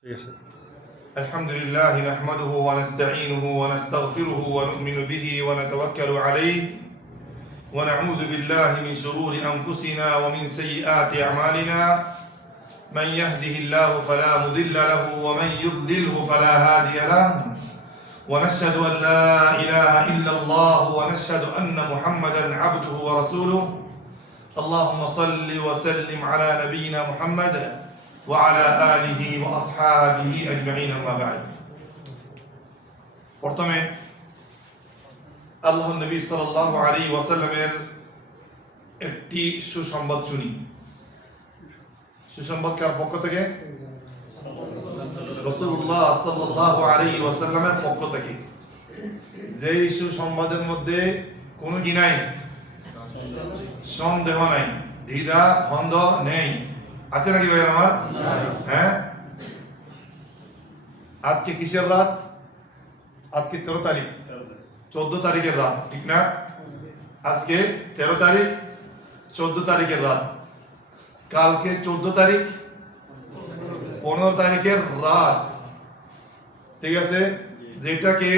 Yes. الحمد لله نحمده ونستعينه ونستغفره ونؤمن به ونتوكل عليه ونعوذ بالله من شرور أنفسنا ومن سيئات أعمالنا من يهده الله فلا مضل له ومن يضلله فلا هادي له ونشهد أن لا إله إلا الله ونشهد أن محمدا عبده ورسوله اللهم صل وسلم على نبينا محمد وعلى آله وأصحابه أجمعين أما بعد প্রথমে আল্লাহর নবী সাল্লাল্লাহু আলাইহি ওয়াসাল্লামের একটি সুসংবাদ শুনি। সুসংবাদ কার পক্ষ থেকে? রাসূলুল্লাহ সাল্লাল্লাহু আলাইহি ওয়াসাল্লামের পক্ষ থেকে। যেই সুসংবাদের মধ্যে কোনো কি নাই, সন্দেহ নাই, দ্বিধা দ্বন্দ্ব নেই। আছে নাকি ভাই আমার? হ্যাঁ, আজকে কিসের রাত? আজকে 13 তারিখ, 14 তারিখের রাত, ঠিক না? আজকে 13 তারিখ, 14 তারিখের রাত। কালকে 14 তারিখ, 15 তারিখের রাত, ঠিক আছে? যেটাকে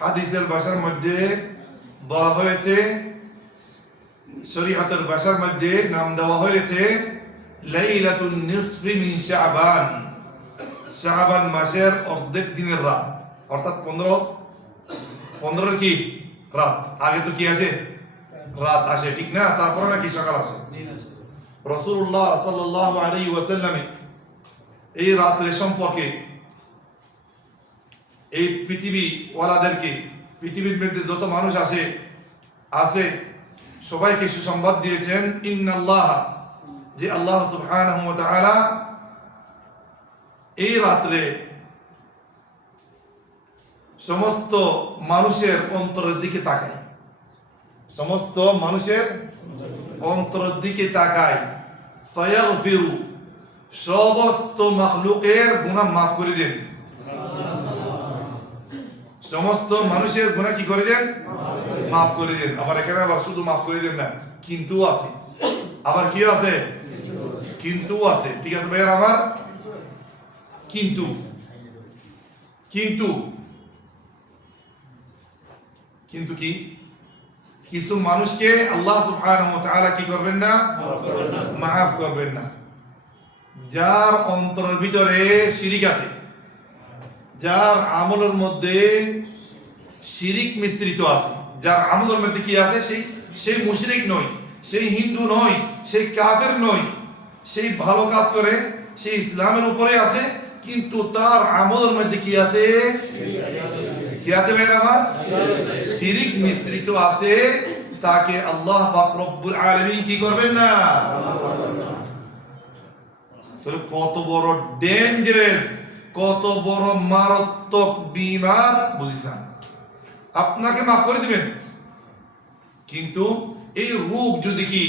হাদিসের ভাষার মধ্যে বলা হয়েছে, শরীয়তের ভাষার মধ্যে নাম দেওয়া হয়েছে লাইলাতুন নিসফি মিন শাবান। শাবান মাসের অর্ধেক দিনের রাত, অর্থাৎ 15 কি রাত। আগে তো কি আছে? রাত আসে, ঠিক না? তারপরে নাকি সকাল আসে। রাসূলুল্লাহ সাল্লাল্লাহু আলাইহি ওয়াসাল্লাম এই রাতের সম্পর্কে এই পৃথিবী ওয়ালাদেরকে, পৃথিবীর মধ্যে যত মানুষ আছে সবাইকে সুসংবাদ দিয়েছেন ইন্নাল্লাহ, যে আল্লাহ সুবহানাহু ওয়া তাআলা এই রাত্রে সমস্ত মানুষের অন্তরের দিকে তাকায়, সমস্ত মানুষের অন্তরের দিকে তাকায়, ফায়াগফিরু, সমস্ত মাখলুকের গুনাহ মাফ করে দেন। সমস্ত মানুষের গুনাহ কি করে দেন? মাফ করে দেন। আবার এখানে আবার শুধু মাফ করে দেন না, কিন্তু আছে, আবার কি আছে? কিন্তু আছে, ঠিক আছে ভাইয়া আমার? কিন্তু কিন্তু কিন্তু কি, কিছু মানুষকে আল্লাহ সুবহানাহু ওয়া তাআলা কি করবেন না? মাফ করবেন না। যার অন্তরের ভিতরে শিরিক আছে, যার আমলের মধ্যে শিরিক মিশ্রিত আছে, যার আমলের মধ্যে কি আছে, সেই মুশরিক নয়, সেই হিন্দু নয়, সেই কাফের নয়, সেই ভালো কাজ করে, সেই ইসলামের উপরে আছে, কিন্তু তার আমলের মধ্যে কি আছে? কি আছে ভাইরা আমার? শিরিক মিশ্রিত আছে। তাকে আল্লাহ পাক রব্বুল আলামিন কি করবেন না? তাহলে কত বড় ডেঞ্জারাস, কত বড় মারাত্মক বিমার বুঝিছেন? আপনাকে মাফ করে দিবেন, কিন্তু এই রোগ যদি কি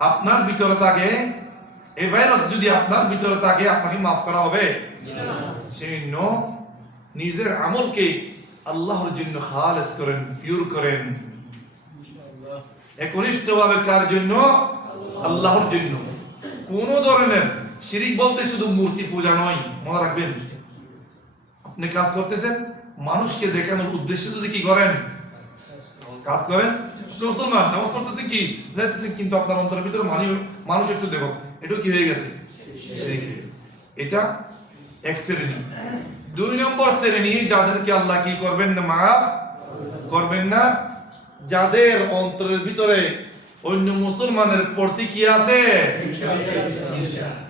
আপনার ভিতরে থাকে, এই ভাইরাস যদি আপনার ভিতরে থাকে, আপনাকে মাফ করা হবে? সেই নিজের আমলকে আল্লাহর জন্য খালেস করেন, পিওর করেন, একনিষ্ঠভাবে। কার জন্য? আল্লাহর জন্য। কোন ধরনের শিরিক বলতে শুধু মূর্তি পূজা নয়, মনে রাখবেন। আপনি কাজ করতেছেন, মানুষকে দেখানোর উদ্দেশ্যে যদি কি করেন, কাজ করেন, মুসলমান নামাজ পড়তেছে কি যাইতেছে, কিন্তু আপনার অন্তরের ভিতরে মানুষ একটু দেখো, এটা কি হয়ে গেছে? এটা এক শ্রেণী। 2 নম্বর শ্রেণী, যাদেরকে আল্লাহ কি করবেন না? মাফ করবেন না। যাদের অন্তরের ভিতরে অন্য মুসলমানের প্রতি কি আছে? হিংসা আছে।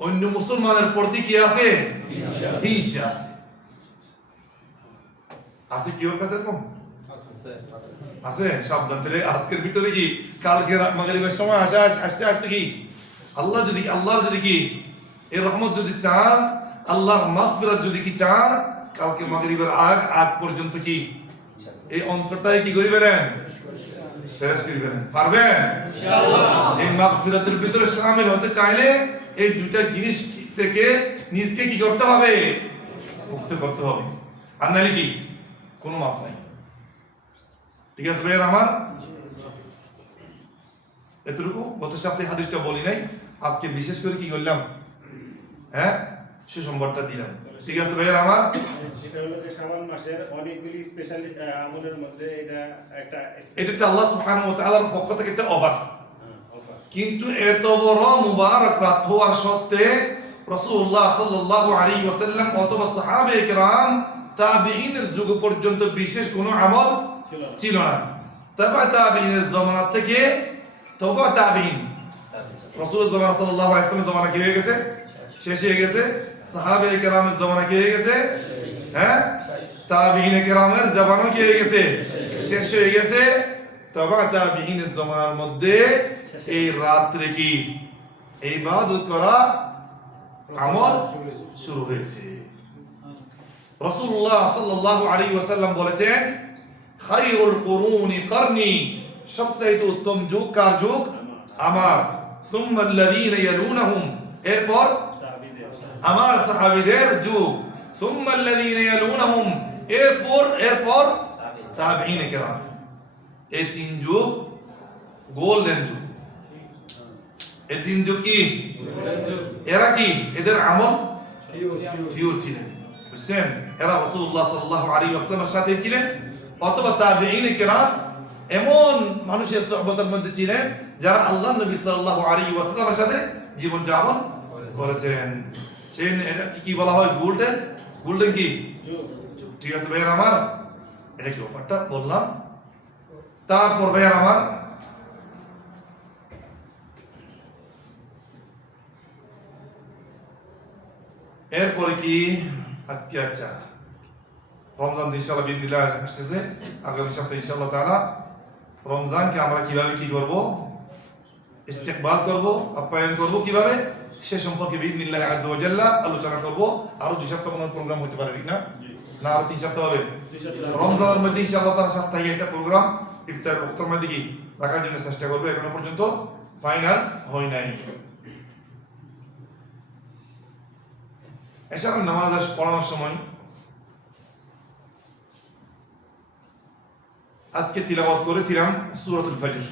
অন্য মুসলমানের প্রতি কি আছে? হিংসা আছে। আছে কি ওর কাছে এরকম? আছে। সাবধান। তাহলে আজকের ভিতরে কি কালকে মাগরিবের সময় আসতে কি আল্লাহ যদি কি এর রহমত যদি চান, আল্লাহর মাগফিরাত যদি কি চান, কালকে মাগরিবের আগ পর্যন্ত কি এই অন্তরটাই কি করে ফেলেন? ফেরেশ করে ফেলেন। পারবেন ইনশাআল্লাহ? এই মাগফিরাতের ভিতরে শামিল হতে চাইলে এই দুইটা জিনিস থেকে নিজকে কি করতে হবে? মুক্ত করতে হবে। আর নাহলে কি কোনো মাফ নাই। ঠিক আছে ভাইয়া আমার? এতটুকু গত সপ্তাহে হাদিসটা বলি নাই, আজকে বিশেষ করে কি করলাম, হ্যাঁ, সুসংবাদটা দিলাম। ঠিক আছে ভাইয়ের আমার, এটা হলো যে শাবান মাসের অনেকগুলি স্পেশাল আমলের মধ্যে এটা একটা এটা আল্লাহ সুবহানাহু ওয়া তাআলার পক্ষ থেকে একটা অফার। অফার। কিন্তু এত বড় মুবারক রাত হওয়ার সত্ত্বে রাসূলুল্লাহ সাল্লাল্লাহু আলাইহি ওয়াসাল্লাম অথবা সাহাবায়ে কেরাম তাবিঈনের যুগ পর্যন্ত বিশেষ কোনো আমল ছিল না। তাবা তাবিঈনের জামানা থেকে তওবা তাবিঈন রাসূলুল্লাহ সাল্লাল্লাহু আলাইহি ওয়াসাল্লামের জামানা কি হয়ে গেছে, শেষ হয়ে গেছে। সাহাবায়ে কেরামের জামানা কি হয়ে গেছে, হ্যাঁ, তাবিঈনে কেরামের জামানা কি হয়ে গেছে, শেষ হয়ে গেছে। তবা তাবিঈনের জামানার মধ্যে এই রাত্রে কি ইবাদত করা আমল শুরু হয়েছে। রাসূলুল্লাহ সাল্লাল্লাহু আলাইহি ওয়াসাল্লাম বলেছেন, খায়রুল কুরুনি করনি, সবচেয়ে উত্তম যুগ কার যুগ, আমার। সুম্মা আল্লাযীনা ইয়ালুনহুম, এরপর আমার সাহাবীদের যুগ। সুম্মা আল্লাযীনা ইয়ালুনহুম, এরপর তাবিঈন কেরাম। এই তিন যুগ গোল্ডেন যুগ। এই তিন যুগ কি, এরা কি, এদের আমল ফিউর ছিলেন, বুঝছেন? এরা রাসূলুল্লাহ সাল্লাল্লাহু আলাইহি ওয়াসাল্লামের সাথে ছিলেন, অথবা তাবিঈন কেরাম এমন মানুষের সুহবতের মধ্যে ছিলেন যারা আল্লাহ নবী সাল্লাল্লাহু আলাইহি ওয়াসাল্লামের সাথে জীবন যাপন করেছেন। সেই এটা কি বলা হয়, গোল্ডেন কি যুগ। ঠিক আছে ভাইয়ার আমার, এটা কি অফারটা বললাম। তারপর ভাইয়ার আমার, এরপরে কি আজকে, আচ্ছা, রমজান ইনশাআল্লাহ বিদিনিল্লাহ আসতেছে, আগামী সপ্তাহে ইনশাআল্লাহ তাআলা রমজানকে আমরা কিভাবে কি করব, ইস্তেকবাল করব, আপ্যায়ন করব কিভাবে, সে সম্পর্কে বিদিনিল্লাহ আযজা ওয়া জাল্লা আলোচনা করব। আরো 2 সপ্তাহ মতো প্রোগ্রাম হতে পারে, ঠিক না? না আরো 3 সপ্তাহ হবে? রমজানের মধ্যে ইনশাআল্লাহ তাআলা সপ্তাহে একটা প্রোগ্রাম ইফতার ওয়াক্তের মধ্যে কি রাখার জন্য চেষ্টা করব। এখনো পর্যন্ত ফাইনাল হয় নাই। এশারের নামাজ পড়ানোর সময় আজকে তিলাওয়াত করেছিলাম সূরাতুল ফজর।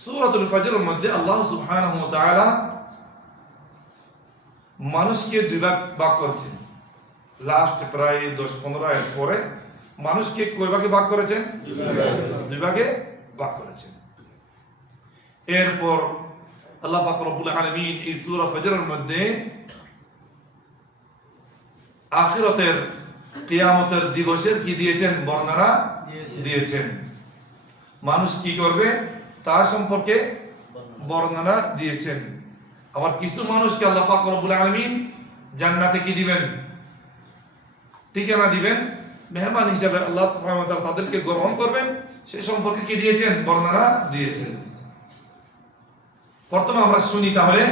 সূরাতুল ফজরের মধ্যে আল্লাহ সুবহানাহু ওয়া তাআলা মানুষকে দুই ভাগ করেছেন। লাস্ট প্রায় 10-15 আয়াত পরে মানুষকে কয় ভাগে ভাগ করেছেন, দুই ভাগে ভাগ করেছেন। এরপর আল্লাহ পাক রব্বুল আলামিন এই সূরা ফজরের মধ্যে আখিরাতের কিয়ামতের দিবসের কি দিয়েছেন, বর্ণনা দিয়েছেন। মানুষ কি করবে তা সম্পর্কে বর্ণনা দিয়েছেন। আবার কিছু মানুষকে আল্লাহ পাক রব্বুল আলামিন জান্নাতে কি দিবেন, ঠিকানা দিবেন, মেহমান হিসেবে আল্লাহ সুবহানাহু ওয়া তাআলা তাদেরকে গ্রহণ করবেন, সে সম্পর্কে কি দিয়েছেন, বর্ণনা দিয়েছেন। প্রথমে আমরা শুনি তাহলে,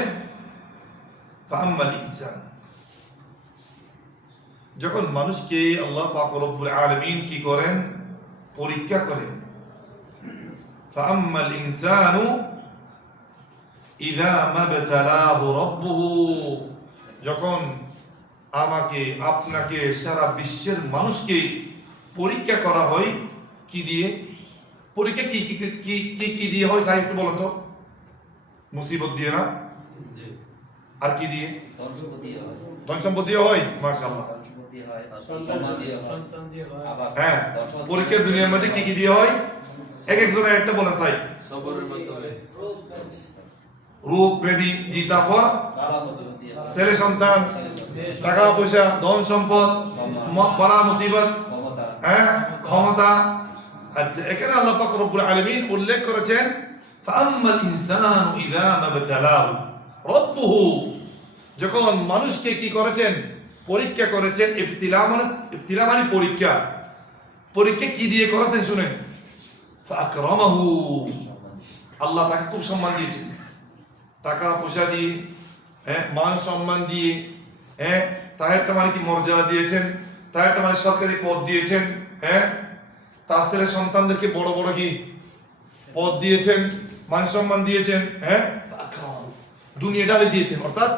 ফাআম্মাল ইনসান, যখন মানুষকে আল্লাহ পাক রব্বুল আলামিন কি করেন, পরীক্ষা করেন। ফাআম্মাল ইনসানু ইযা মাবতালাহু রাব্বুহু, যখন আমাকে আপনাকে সারা বিশ্বের মানুষকে পরীক্ষা করা হয় কি দিয়ে, পরীক্ষা কি কি কি কি কি দিয়ে হয়, সাহেব একটু বলো তো। মুসিবত দিয়ে না, আর কি দিয়ে, ধন সম্পদ দিয়ে হয়। মাশাআল্লাহ, হ্যাঁ, পরীক্ষা দুনিয়ার মধ্যে কি কি দিয়ে হয়, এক একজনের একটা বলেন চাই। রোগ ব্যাধি, জি, তারপর ছেলে সন্তান, টাকা পয়সা, ধন সম্পদ, বালা মুসিবত, হ্যাঁ, ক্ষমতা। আচ্ছা, এখানে আল্লাহ পাক রব্বুল আলামিন উল্লেখ করেছেন ফাআম্মাল ইনসানু ইযা মাবতালাহু রাব্বুহু, যখন মানুষকে কি করেছেন, পরীক্ষা করেছেন। ইবতিলা মানে পরীক্ষা। পরীক্ষা কি দিয়ে করেছেন শুনেন, ফাআকরামাহু, আল্লাহ তাকে খুব সম্মান দিয়েছেন, টাকা পয়সা দিয়ে, মান সম্মান দিয়ে, তার একটা মানে কি মর্যাদা দিয়েছেন, তার একটা মানে সরকারি পদ দিয়েছেন, তার ছেলে সন্তানদেরকে বড় বড় কি পদ দিয়েছেন, মান সম্মান দিয়েছেন, দুনিয়া ঢালি দিয়েছেন। অর্থাৎ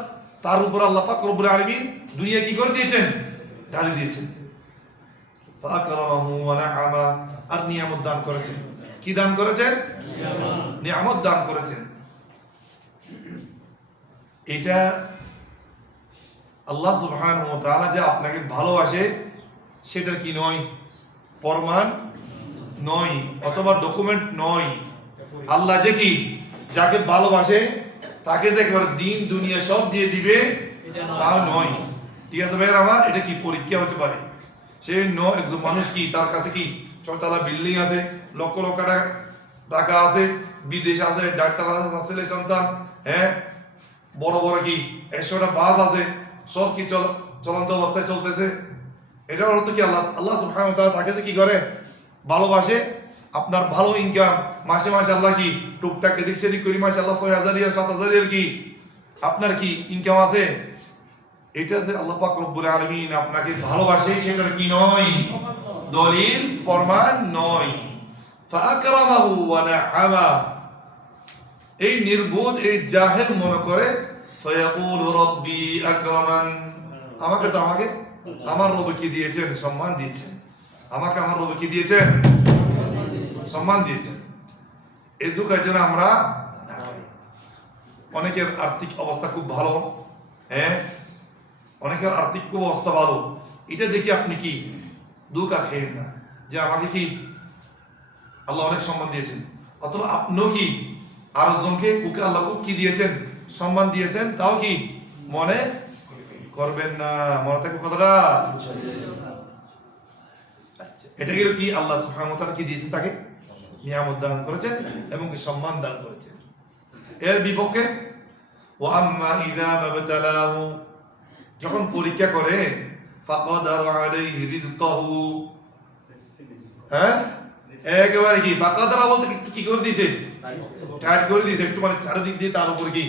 তার উপর আল্লাহ পাক রব্বুল আলামিন দুনিয়া কি করে দিয়েছেন, ঢালি দিয়েছেন। ফাআকরামাহু ওয়া নাআমা, আর নিয়ামত দান করেছেন। কি দান করেছেন, নিয়ামত দান করেছেন। এটা আল্লাহ সুবহানাহু ওয়া তাআলা যে আপনাকে ভালোবাসে সেটার কি নয়, প্রমাণ নয় অথবা ডকুমেন্ট নয়। আল্লাহ যে কি যাকে ভালোবাসে তাকে যে একবার দিন দুনিয়া সব দিয়ে দিবে তা নয়। ঠিক আছে ভাইয়ের আমার, এটা কি পরীক্ষা হতে পারে। সে একজন মানুষ কি তার কাছে কি ছয়তলা বিল্ডিং আছে, লক্ষ লক্ষ টাকা আছে, বিদেশ আছে, ডাক্তার আছে, ছেলে সন্তান, হ্যাঁ বড় বড় কি 100টা বাস আছে, সব কি চলন্ত অবস্থায় চলতেছে। এটার অর্থ কি আল্লাহ সুবহানাহু ওয়া তাআলা তাকে যে কি করে ভালোবাসে। আপনার ভালো ইনকাম মাসে মাসে আল্লাহ কি টুকটাক এদিক সেদিক করি মাশাআল্লাহ 6,000 রিয়াল 7,000 রিয়াল কি আপনার কি ইনকাম আছে। এটা যে আল্লাহ পাক রব্বুল আলামিন আপনাকে ভালোবাসে সেটার কি নয়, দলিল প্রমাণ নয়। ফাআকরামাহু ওয়া নাআমা, এই নির্বোধ এই জাহেল মনে করে ফায়াকুলু রাব্বি আকরামান, আমাকে আমার রব কি দিয়েছেন, সম্মান দিয়েছেন। আমাকে আমার রব কি দিয়েছেন, সম্মান দিয়েছেন। এই দুঃখের জন্য আমরা না পাই। অনেকের আর্থিক অবস্থা খুব ভালো, হ্যাঁ অনেকের আর্থিক খুব অবস্থা ভালো, এটা দেখে আপনি কি দুঃখ খেয়েন না যে আমাকে কি আল্লাহ অনেক সম্মান দিয়েছেন। অথবা আপনিও কি আরো জনকে ওকে আল্লাহ খুব কি দিয়েছেন, সম্মান দিয়েছেন, তাও কি মনে করবেন না। মনে থাকবে কথাটা। আচ্ছা, এটা গেল কি আল্লাহ সুবহানাহু ওয়া তাআলা কি দিয়েছেন, তাকে নিয়ামত দান করেছেন এবং কি সম্মান দান করেছেন। এর বিপক্ষে ওয়া আম্মা ইযা মাবতালাহু, যখন পরীক্ষা করে ফাকাদারা আলাইহি রিজকাহু, হ্যাঁ একেবারে কি ফাকাদারা বলতে কি করে দিয়েছে, টাইট করে দিয়েছে একটু, মানে চারিদিক দিয়ে তার উপর কি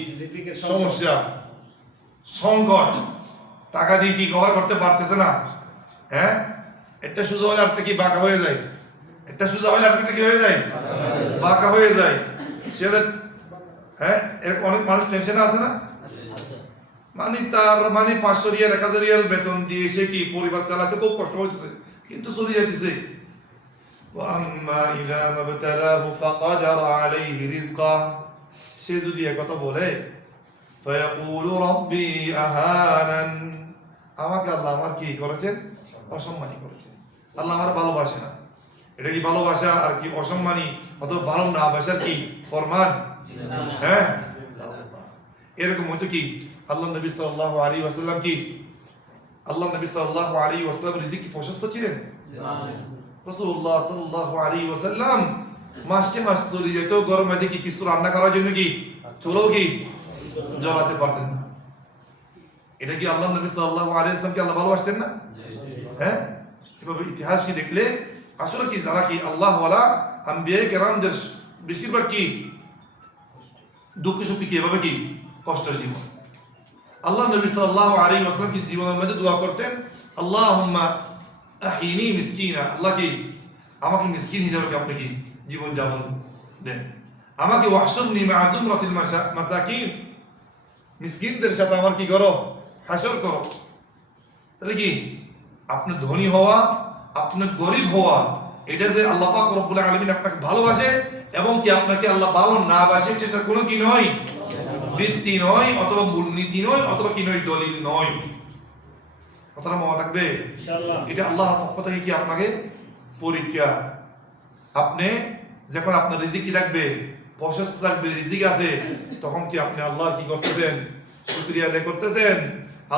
সমস্যা সংকট, টাকা দিয়ে কি কভার করতে পারতেছে না। হ্যাঁ একটা সোজা হলে আরেকটা কি বাঁকা হয়ে যায়, একটা সোজা হলে আরেকটা কি হয়ে যায়, বাঁকা হয়ে যায়। সেটা হ্যাঁ অনেক মানুষ টেনশনে আছে না, মানে তার মানে 500 রিয়াল 1000 রিয়াল বেতন দিয়ে সে কি পরিবার চালাতে খুব কষ্ট হইতেছে, কিন্তু চলে যাইতেছে। ওয়াম্মা ইযা মাবতালাহু ফাকাদারা আলাইহি রিজকা, সে যদি একথা বলে ফায়াকুলু রাব্বি আহানান, আমাকে আল্লাহ আমার কি করেছেন, অসম্মানী করেছেন। আল্লাহ আমার ভালোবাসে না, এটা কি ভালোবাসা আর কি অসম্মানী অথবা ভালো না বাসার কি প্রমাণ? হ্যাঁ এরকম হয়তো কি আল্লাহ নবী সাল্লাল্লাহু আলাইহি ওয়াসাল্লাম কি আল্লাহ নবী সাল্লাল্লাহু আলাইহি ওয়াসাল্লাম রিজিক কি প্রশস্ত ছিলেন? রাসূলুল্লাহ সাল্লাল্লাহু আলাইহি ওয়াসাল্লাম মাসকে মাস চলে যেত গরমে দেখি কিছু রান্না করার জন্য কি চুলাও কি জ্বালাতে পারতেন না। এটা কি আল্লাহ নবী সাল্লাল্লাহু আলাইহি ওয়াসাল্লাম কি আল্লাহ ভালোবাসতেন না? হ্যাঁ এভাবে ইতিহাস কি দেখলে আসলে কি যারা কি আল্লাহ ওয়ালা আম্বিয়া কেরামদের বেশিরভাগ কি দুঃখ সুখ কি এভাবে কি কষ্টের জীবন। আল্লাহ নবী সাল্লাল্লাহু আলাইহি ওয়াসাল্লাম কি জীবনের মধ্যে দোয়া করতেন, আল্লাহুম্মা আহিনি মিসকিনা, আল্লাহ কি আমাকে মিসকিন হিসেবে আপনি কি জীবন যাপন দেন, আমাকে ওয়াহশুরনি মা যুমরাতিল মাসাকিন, মিসকিনদের সাথে আমার কি করো, হাসর করো। তাহলে কি আপনি ধনী হওয়া আপনি গরিব হওয়া এটা যে আল্লাহ পাক রব্বুল আলামিন আপনাকে ভালোবাসে এবং কি আপনাকে আল্লাহ ভালো না বাসে সেটা কোনো কি নয়, বৃত্তি নয় অথবা মূলনীতি নয় অথবা কি নয়, দলিল নয়। কথাটা মনে থাকবে ইনশাআল্লাহ। এটা আল্লাহর পক্ষ থেকে কি আপনাকে পরীক্ষা। আপনি যখন আপনার রিজিক কি থাকবে, প্রশস্ত থাকবে, রিজিক আছে, তখন কি আপনি আল্লাহর কি করতেছেন, শুকরিয়া আদায় করতেছেন,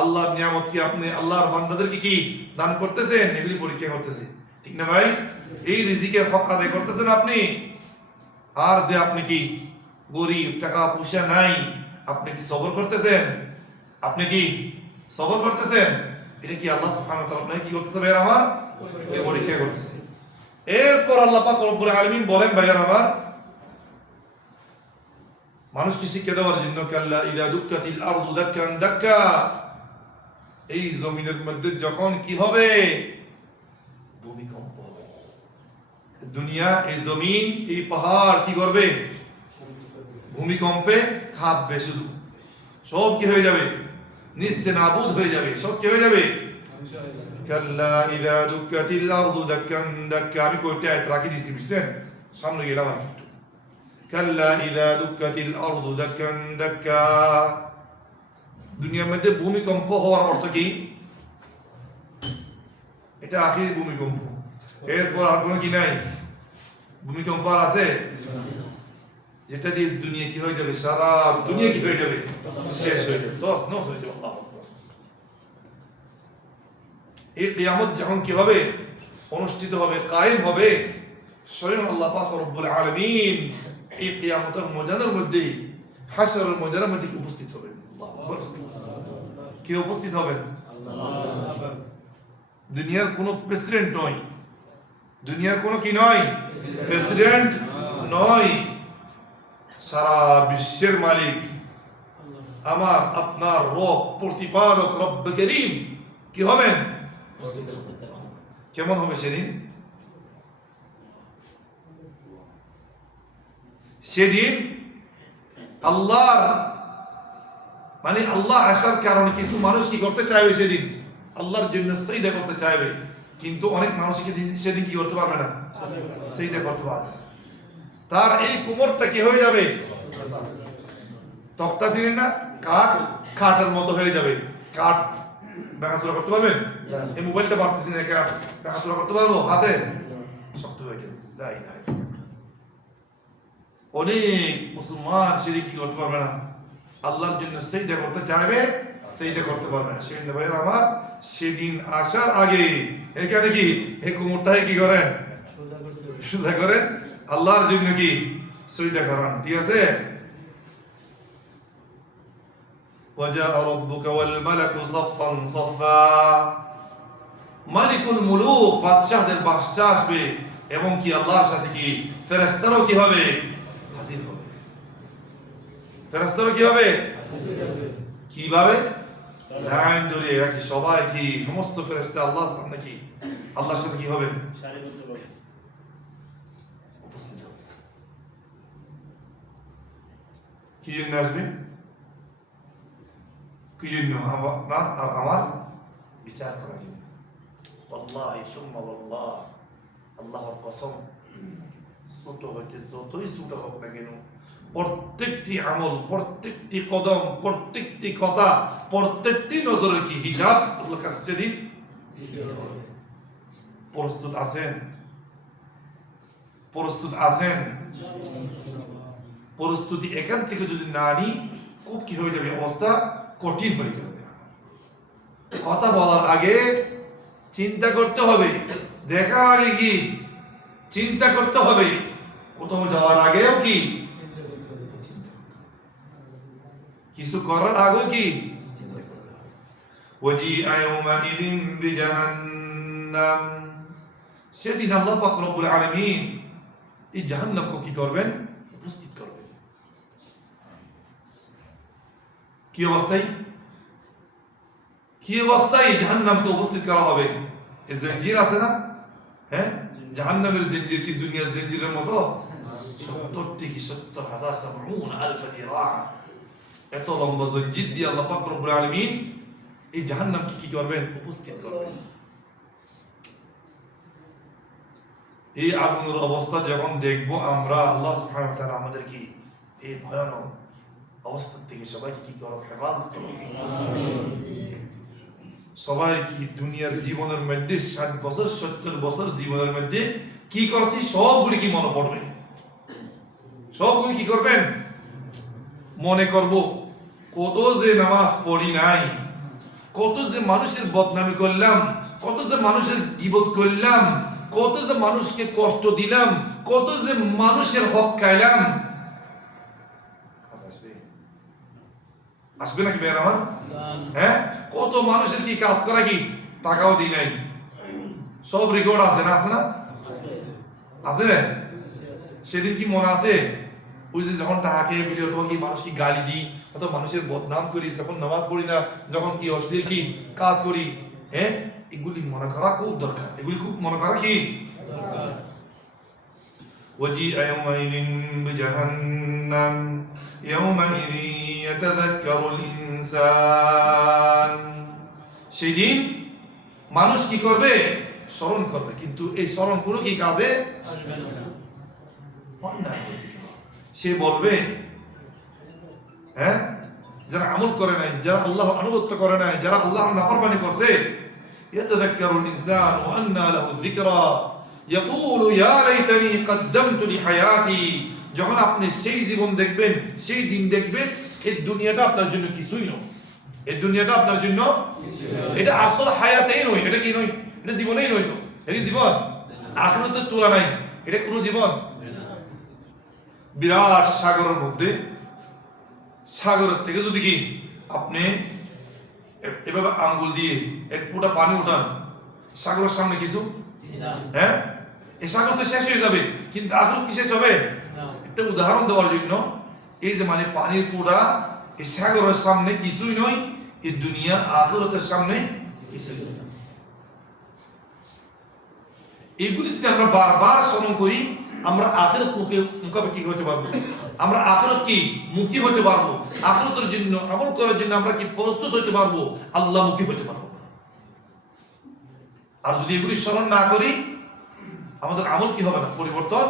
আল্লাহর নিয়ামত কি আপনি আল্লাহর বান্দাদেরকে কি দান করতেছেন, এগুলি পরীক্ষা করতেছে, ঠিক না ভাই? এই রিজিকের হক আদায় করতেছেন আপনি। আর যে আপনি কি গরিব, টাকা পয়সা নাই, আপনি কি সবর করতেছেন, আপনি কি সবর করতেছেন, এটা কি আল্লাহ সুবহানাহু ওয়া তাআলা আপনাকে কি করতেছে ভাইরা আমার, পরীক্ষা করতেছে। এরপর আল্লাহ পাক রব্বুল আলামিন বলেন ভাইরা আমার মানুষকে শিক্ষা দেওয়ার জন্য, কাল্লা ইযা দুক্কাতিল আরদু দাক্কান দাক্কা, এই জমিনের মধ্যে যখন কি হবে, ভূমিকম্প হবে। দুনিয়া এই জমিন এই পাহাড় কি করবে, ভূমিকম্পে কাঁপবে, শুধু সব কি হয়ে যাবে, নিস্তেনাবুদ হয়ে যাবে, সব কি হয়ে যাবে। কাল্লা ইযা দুক্কাতিল আরদু দাক্কান দাক্কা, আমি কয়টা আয়াত রাখি দিছি বুঝছেন, সামনে গেলাম আর একটু কাল্লা ইযা দুক্কাতিল আরদু দাক্কান দাক্কা। দুনিয়ার মধ্যে ভূমিকম্প হওয়ার অর্থ কি? এটা আখির ভূমিকম্প, এরপর আর কোনো কি নাই? ভূমিকম্প আর আছে? যেটা দিয়ে দুনিয়া কি হয়ে যাবে? সারা দুনিয়া কি হয়ে যাবে? শেষ হয়ে যাবে, তস নস হয়ে যাবে। আল্লাহু আকবার। এই কিয়ামত যখন কি হবে? অনুষ্ঠিত হবে, কায়েম হবে, স্বয়ং আল্লাহ পাক রব্বুল আলামিন এই কিয়ামতের ময়দানের মধ্যে, হাশরের ময়দানের মধ্যে উপস্থিত হবেন। আল্লাহু আকবার। কে উপস্থিত হবেন? দুনিয়ার কোনো প্রেসিডেন্ট নয়, দুনিয়ার কোনো কি নয়? প্রেসিডেন্ট নয়, সারা বিশ্বের মালিক আমার আপনার রব, প্রতিপালক রব্ব করিম কি হবেন? কেমন হবে সেদিন? সেদিন আল্লাহর মানে আল্লাহ আসার কারণে কিছু মানুষ কি করতে চাইবে? সেদিন আল্লাহর জন্য সিজদা করতে চাইবে, কিন্তু অনেক মানুষ কি সেদিন কি করতে পারবে না? সিজদা করতে পারবে না। তার এই কোমরটা কি হয়ে যাবে? তক্তা ছিলেন না, কাঠ, কাঠের মতো হয়ে যাবে। কাঠ দেখাশোনা করতে পারবেন? এই মোবাইলটা পারতেছি না, কাঠ দেখাশোনা করতে পারবো? হাতে শক্ত হয়ে যাবে। অনেক মুসলমান সেদিন কি করতে পারবে না? আল্লাহর জন্য সিজদা করতে চাইবে, সিজদা করতে পারবে না। সেদিন ভাইরা আমার, সেদিন আসার আগে এখানে কি এই কোমরটাকে কি করেন? সোজা করেন, আল্লাহর জন্য কি সিজদা করেন। ঠিক আছে? وجاء ربك والملك صفا صفا। মালিকুল মুলুক, বাদশাহদের বাদশাহ আসবে, এবং কি আল্লাহর সাথে কি ফেরেশতারাও কি হবে? হাজির হবে। ফেরেশতারাও কি হবে? কিভাবে? লাইন ধরে এরা কি সবাই কি সমস্ত ফেরেশতা আল্লাহর সামনে কি আল্লাহর সাথে কি হবে? উপস্থিত হবে। কি জন্য আসবে? কি জন্য? আপনার আর আমার বিচার করার জন্য। ওয়াল্লাহি সুম্মা ওয়াল্লাহ, আল্লাহর কসম, ছোট হইতে যতই ছোট হোক না কেন, প্রত্যেকটি আমল, প্রত্যেকটি কদম, প্রত্যেকটি কথা, প্রত্যেকটি নজরের কি হিসাব আল্লাহর কাছে সেদিন দিতে হবে। প্রস্তুত আছেন? প্রস্তুত আছেন? প্রস্তুতি এখান থেকে যদি না নিই, খুব কি হয়ে যাবে? অবস্থা কঠিন হয়ে যাবে। কথা বলার আগে চিন্তা করতে হবে, দেখার আগে কি চিন্তা করতে হবে, কোথাও যাওয়ার আগেও কি কিছু করার আগেও কি চিন্তা করতে হবে। ওয়াজিআ ইয়াউমাইযিন বিজাহান্নাম। সেদিন আল্লাহ পাক রব্বুল আলামিন এই জাহান্নামকে কি করবেন? উপস্থিত করবেন। কি অবস্থায়? কি অবস্থায় জাহান্নামকে উপস্থিত করা হবে? এই জঞ্জির আছে না, হ্যাঁ, জাহান্নামের জঞ্জির কি দুনিয়ার জঞ্জিরের মতো? 70,000 70,000 দিরা, এত লম্বা জঞ্জির দিয়ে আল্লাহ পাক রব্বুল আলামিন এই জাহান্নামকে কি করবেন? উপস্থিত করবেন। এই আগুনের অবস্থা যখন দেখবো আমরা, আল্লাহ সুবহানাহু ওয়া তাআলা আমাদের কি এই ভয়ানক অবস্থা থেকে সবাইকে কি করো? হেফাজত করো। সবাই কি দুনিয়ার জীবনের মধ্যে 60 বছর 70 বছর জীবনের মধ্যে কি করছি সবগুলি কি মনে পড়বে? সবগুলি কি করবেন? মনে করব। কত যে নামাজ পড়ি নাই, কত যে মানুষের বদনামি করলাম, কত যে মানুষের গীবত করলাম, কত যে মানুষকে কষ্ট দিলাম, কত যে মানুষের হক খাইলাম। আসবে? আসবে নাকি বের আমার? হ্যাঁ, কত মানুষের কি কাজ করা কি টাকাও দিই নাই, সব রেকর্ড আছে না? আছে না? আছে না? সেদিন কি মনে আছে? ওই যে যখন টাকা খেয়ে ফেলি, অথবা কি মানুষ কি গালি দিই, অথবা মানুষের বদনাম করি, যখন নামাজ পড়ি না, যখন কি অশ্লীল কি কাজ করি, হ্যাঁ, এগুলি মনে করা খুব দরকার। এগুলি খুব মনে করা কি দরকার। ওয়াজিআ ইয়াউমাইযিন বিজাহান্নাম ইয়াউমাইযিন ইয়াতাযাক্কারুল ইনসান। সেদিন মানুষ কি করবে? স্মরণ করবে, কিন্তু এই স্মরণ কোনো কি কাজে আসবে না। সে বলবে, হ্যাঁ, যারা আমল করে নাই, যারা আল্লাহর আনুগত্য করে নাই, যারা আল্লাহর নাফরমানি করছে, ইয়াতাযাক্কারুল ইনসানু ওয়া আন্না লাহু যিকরা ইয়াকুলু ইয়া লাইতানি কদ্দামতু লিহায়াতি। যখন আপনি সেই জীবন দেখবেন, সেই দিন দেখবেন, এই দুনিয়াটা আপনার জন্য কিছুই নয়। এই দুনিয়াটা আপনার জন্য, এটা আসল হায়াতেই নয়। এটা কি নয়? এটা জীবনেই নয়। তো এটা জীবন আখিরাতের তুলনা নাই। এটা কোন জীবন? বিরাট সাগরের মধ্যে, সাগরের থেকে যদি কি আপনি এভাবে আঙ্গুল দিয়ে এক ফোঁটা পানি উঠান, সাগরের সামনে কিছু, হ্যাঁ, এই সাগর তো শেষ হয়ে যাবে, কিন্তু আখিরাত কি শেষ হবে? একটা উদাহরণ দেওয়ার জন্য, এই যে মানে পানির ফোঁটা এই সাগরের সামনে কিছুই নয়, এই দুনিয়া আখিরাতের সামনে কিছুই নয়। এইগুলি যদি আমরা বারবার স্মরণ করি, আমরা আখিরাত মুখাপেক্ষি হতে পারবো, আমরা আখিরাত কি মুখী হতে পারবো, আখিরাতের জন্য আমল করার জন্য আমরা কি প্রস্তুত হতে পারবো, আল্লাহ মুখী হতে পারবো। আর যদি এগুলি স্মরণ না করি, আমাদের আমল কি হবে না? পরিবর্তন।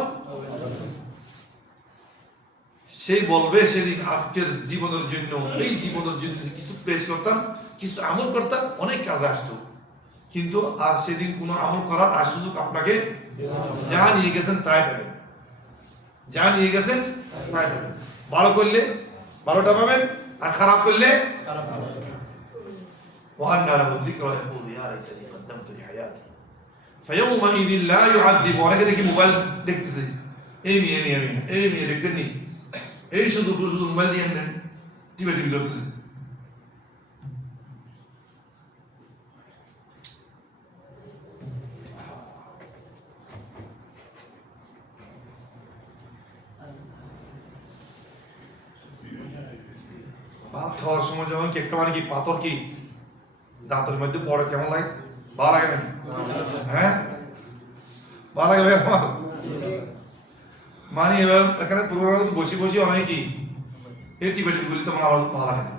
সেই বলবে সেদিন, আজকের জীবনের জন্য, এই জীবনের জন্য কিছু পেশ করতাম, কিছু আমল করতাম, অনেক কাজে আসতো, কিন্তু আর সেদিন কোনো আমল করার আর সুযোগ আপনাকে যা নিয়ে গেছেন তাই পাবেন, যা নিয়ে গেছেন তাই পাবেন। ভালো করলে ভালোটা পাবেন, আর খারাপ করলে وأنى له الذكرى يقول يا ليتني قدمت لحياتي فيومئذ لا يعذب। অনেকে দেখি মোবাইল দেখতেছে, এই দেখছেন নি, এই শুধু মোবাইল দিয়ে টিপি করতেছে। ভাত খাওয়ার সময় যেমন কি একটা মানে কি পাথর কি দাঁতের মধ্যে পড়ে, কেমন লাগে? ভালো লাগে না? হ্যাঁ, ভালো লাগে ভাই আমার। মানে এবার এখানে প্রোগ্রামে বসে অনেক কি এই টিপি গুলি তোমার আমার ভালো লাগে না।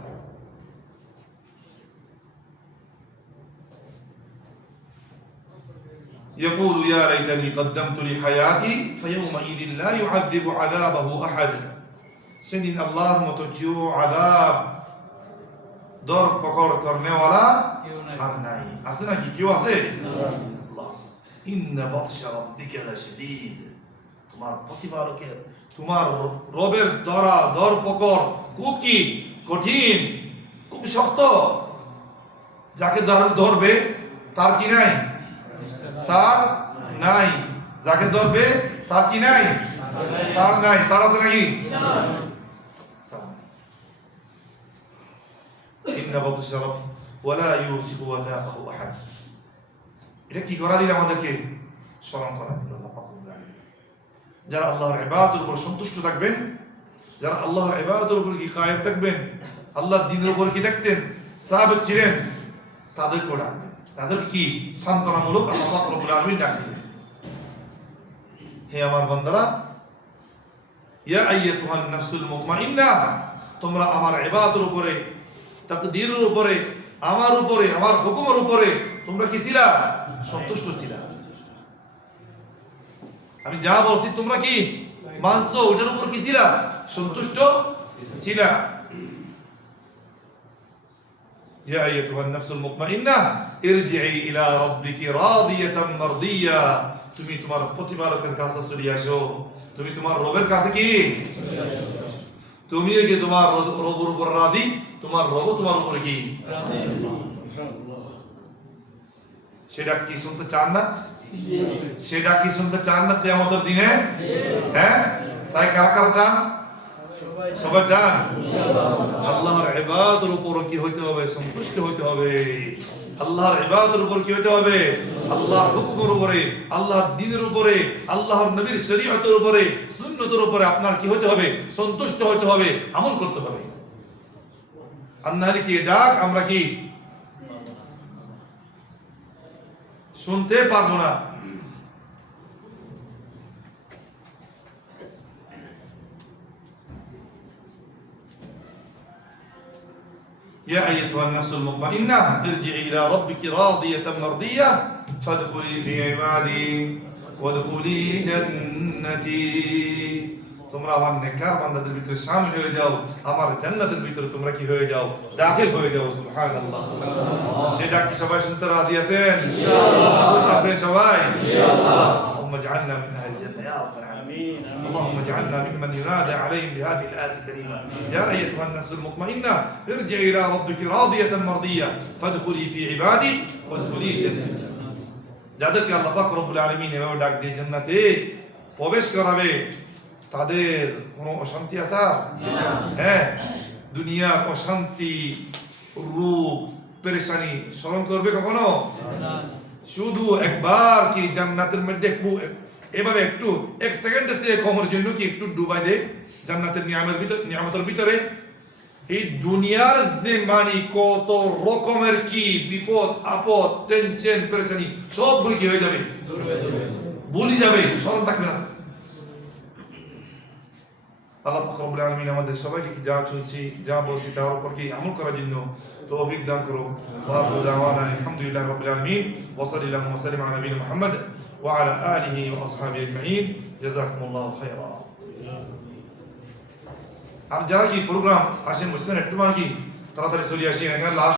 يقول يا ليتني قدمت لحياتي فيومئذ لا يعذب عذابه أحد। সেদিন আল্লাহর মতো কেউ আযাব দর পকড় করনে ওয়ালা আর নাই। আছে নাকি? কেউ আছে? আল্লাহ, ইন্না বাতশা রাব্বিকা লাশাদীদ। তোমার প্রতিপালকের, তোমার রবের দর পকড় খুব কি কঠিন, খুব শক্ত। যাকে ধরবে তার কি নাই? সার নাই। যাকে ধরবে তার কি নাই? সার নাই। সার আছে নাকি? ইন্না বাতশা রাব্বিকা ওয়ালা ইউসিকু ওয়াসাকাহু আহাদ। এটা কি করা দিল আমাদেরকে? স্মরণ করা দিল আল্লাহ পাক রব্বুল আলামিন। যারা আল্লাহর ইবাদতের উপর সন্তুষ্ট থাকবেন, যারা আল্লাহর ইবাদতের উপর কি কায়েম থাকবেন, আল্লাহর দ্বীনের উপর কি থাকতেন, সাবিত ছিলেন, তাদেরকে ডাকবেন, তাদের কি সান্ত্বনামূলক আল্লাহ পাক রব্বুল আলামিন ডাক দিবেন, হে আমার বান্দারা, ইয়া আইয়াতুহান নাফসুল মুতমাইন্নাহ, তোমরা আমার ইবাদতের উপরে, তাকদীরের উপরে, আমার উপরে, আমার হুকুমের উপরে তোমরা কি ছিলা? সন্তুষ্ট ছিলা। আমি যা বলছি তোমরা কি মানছো, ওটার উপর কি ছিলা? সন্তুষ্ট ছিলা। ইয়া আইয়াতুহান নাফসুল মুতমাইন্নাহ ইরজিই ইলা রাব্বিকি রাদিয়াতাম মারদিয়া। তুমি তোমার প্রতিপালকের কাছে চলে আসো, তুমি তোমার রবের কাছে কি তুমি কি তোমার রবের উপর রাজি, তোমার রব তোমার উপরে কি রাজি। সেটা কি শুনতে চান না? সেটা কি শুনতে চান না কিয়ামতের দিনে? হ্যাঁ, সাই কারা কারা চান? সবাই চান। আল্লাহর ইবাদতের উপর কি হইতে হবে? সন্তুষ্ট হইতে হবে। আল্লাহর ইবাদতের উপর কি হইতে হবে? আল্লাহর হুকুমের উপরে, আল্লাহর দ্বীনের উপরে, আল্লাহর নবীর শরীয়তের উপরে, সুন্নতের উপরে আপনার কি হইতে হবে? সন্তুষ্ট হইতে হবে, আমল করতে হবে। আর নাহলে কি ডাক আমরা কি শুনতে পারবো না। يا أيتها النفس المطمئنة ارجعي إلى ربك راضية مرضية فادخلي في عبادي وادخلي جنتي। তোমরা আমার নেককার বান্দাদের ভিতরে শামিল হয়ে যাও, আমার জান্নাতের ভিতরে তোমরা কি হয়ে যাও, দাখিল হয়ে যাও। সুবহানাল্লাহ। সেটা কি সবাই শুনতে রাজি আছেন? ইনশাআল্লাহ। আছেন সবাই? ইনশাআল্লাহ। اللهم اجعلنا من اهل الجنه يا رب العالمين. آمين. اللهم اجعلنا ممن ينادى عليهم بهذه الآية الكريمة يا أيتها النفس المطمئنة ارجعي إلى ربك راضية مرضية فادخلي في عبادي وادخلي جنتي. যাদেরকে আল্লাহ পাক রব্বুল আলামিন এভাবে ডাক দিয়ে জান্নাতে প্রবেশ করাবে তাদের কোনো অশান্তি আছে? হ্যাঁ, দুনিয়ার অশান্তি, রূপ, পেরেশানি স্মরণ করবে কখনো? শুধু একবার কি জান্নাতের মধ্যে এভাবে একটু এক সেকেন্ডে সে কমর জন্য কি একটু ডুবাই দেয় জান্নাতের নিয়ামতের ভিতরে, এই দুনিয়ার যে মানি কত রকমের কি বিপদ আপদ টেনশন পেরেশানি সবগুলি কি হয়ে যাবে, ভুলে যাবে, স্মরণ থাকবে না। আল্লাহ পাক রব্বুল আলামিন আমাদের সবাইকে যা শুনছি যা বলছি তার উপর কি আমল করার জন্য তৌফিক দান করুন। ওয়া আখিরু দাওয়ানা আলহামদুলিল্লাহি রাব্বিল আলামিন ওয়া সাল্লাল্লাহু ওয়া সাল্লাম আলা নবিয়িনা মুহাম্মদ ওয়া আলা আলিহি ওয়া আসহাবিহি আজমাইন। জাযাকুমুল্লাহু খাইরা। আর যারা কি প্রোগ্রাম আসেন বুঝছেন একটু মানে কি তাড়াতাড়ি চলে আসি, লাস্ট